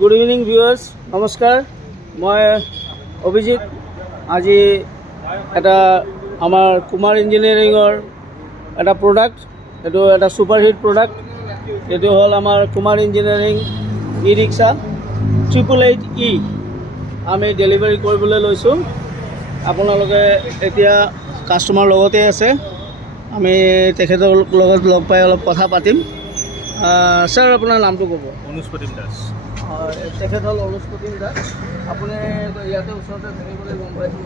Good evening viewers, নমস্কাৰ। মই অভিজিত। আজি এটা আমাৰ কুমাৰ ইঞ্জিনিয়াৰিঙৰ এটা প্ৰডাক্ট, এইটো এটা ছুপাৰহিট প্ৰডাক্ট। এইটো হ'ল আমাৰ কুমাৰ ইঞ্জিনিয়াৰিং ই ৰিক্সা 888E আমি ডেলিভাৰী কৰিবলৈ লৈছোঁ। আপোনালোকে এতিয়া কাষ্টমাৰ লগতে আছে, আমি তেখেতৰ লগত লগ পাই অলপ কথা পাতিম। স্যাৰ, আপোনাৰ নামটো ক'ব। অনুষ্পতিম দাস। হয়, তেখেত হ'ল অনুষ্পতিম দাস। আপুনি ইয়াতে ওচৰতে থাকিবলৈ গম পাইছোঁ,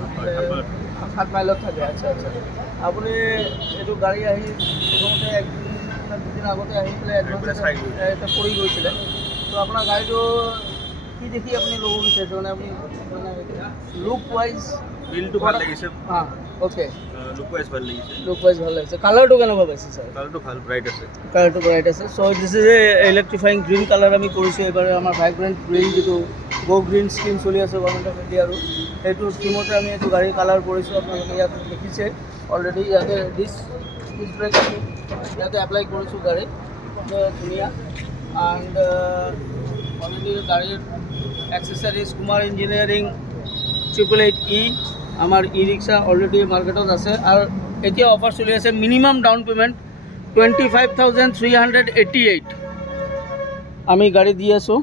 7 মাইলত থাকে। আচ্ছা আচ্ছা। আপুনি এইটো গাড়ী আহি প্ৰথমতে একদিন নে দুদিন আগতে আহি পেলাই এডভান্স এটা কৰি গৈছিলে। তো আপোনাৰ গাড়ীটো কি দেখি আপুনি ল'ব বিচাৰিছে? মানে আপুনি মানে লুক ৱাইজ বিলটো ভাল লাগিছে। হাঁ, অ'কে। লুক ৱাইজ ভাল লাগিছে। লুক ৱাইজ ভাল লাগিছে। কালাৰটো কেনেকুৱা পাইছে ছাৰ? কালাৰটো ভাল, ব্ৰাইট আছে। কালাৰটো ব্ৰাইট আছে। So' this is a electrifying green colour আমি কৰিছোঁ এইবাৰ। আমাৰ ভাইব্ৰেণ্ট গ্ৰীণ, যিটো গো গ্ৰীণ স্কিম চলি আছে গভৰ্ণমেণ্ট অফ ইণ্ডিয়া, আৰু সেইটো স্কিমতে আমি এইটো গাড়ী কালাৰ কৰিছোঁ। আপোনালোকে ইয়াত দেখিছে অলৰেডি, ইয়াতে ডিছ ব্ৰেক আমি ইয়াতে এপ্লাই কৰিছোঁ গাড়ীত, ধুনীয়া। এণ্ড অলৰেডি গাড়ীৰ এক্সেচাৰিজ কুমাৰ ইঞ্জিনিয়াৰিং 888E আমাৰ ই ৰিক্সা অলৰেডি মাৰ্কেটত আছে। আৰু এতিয়া অফাৰ চলি আছে, মিনিমাম ডাউন পে'মেণ্ট 25,388 আমি গাড়ী দি আছোঁ।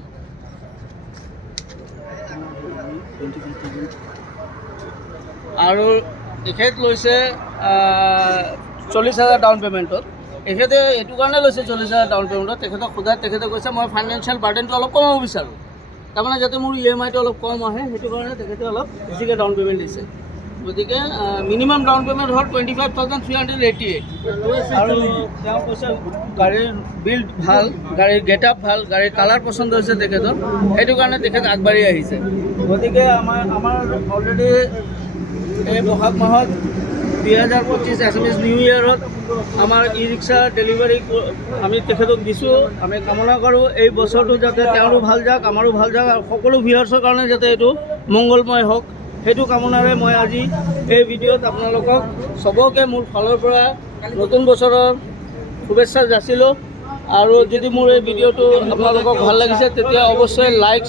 আৰু তেখেত লৈছে 40,000 ডাউন পে'মেণ্টত। তেখেতে এইটো কাৰণে লৈছে 40,000 ডাউন পে'মেণ্টত। তেখেতক সোধাত তেখেতে কৈছে মই ফাইনেন্সিয়েল বাৰ্ডেনটো অলপ কমাব বিচাৰোঁ, তাৰমানে যাতে মোৰ EMIটো অলপ কম আহে, সেইটো কাৰণে তেখেতে অলপ বেছিকৈ ডাউন পে'মেণ্ট দিছে। গতিকে মিনিমাম ডাউন পে'মেণ্ট হ'ল 25,388। আৰু তেওঁ কৈছে গাড়ীৰ বিল্ড ভাল, গাড়ীৰ গেট আপ ভাল, গাড়ীৰ কালাৰ পচন্দ হৈছে তেখেতৰ, সেইটো কাৰণে তেখেত আগবাঢ়ি আহিছে। গতিকে আমাৰ অলৰেডি এই বহাগ মাহত 2025 এছএমএছ নিউ ইয়েৰত আমাৰ ই ৰিক্সা ডেলিভাৰী আমি তেখেতক দিছোঁ। আমি কামনা কৰোঁ এই বছৰটো যাতে তেওঁৰো ভাল যাওক, আমাৰো ভাল যাওক, আৰু সকলো ভিউৱাৰ্ছৰ কাৰণে যাতে এইটো মংগলময় হওক, সেইটো কামনাৰে মই আজি এই ভিডিঅ'ত আপোনালোকক চবকে মোৰ ফালৰ পৰা নতুন বছৰৰ শুভেচ্ছা যাচিলোঁ। আৰু যদি মোৰ এই ভিডিঅ'টো আপোনালোকক ভাল লাগিছে, তেতিয়া অৱশ্যই লাইক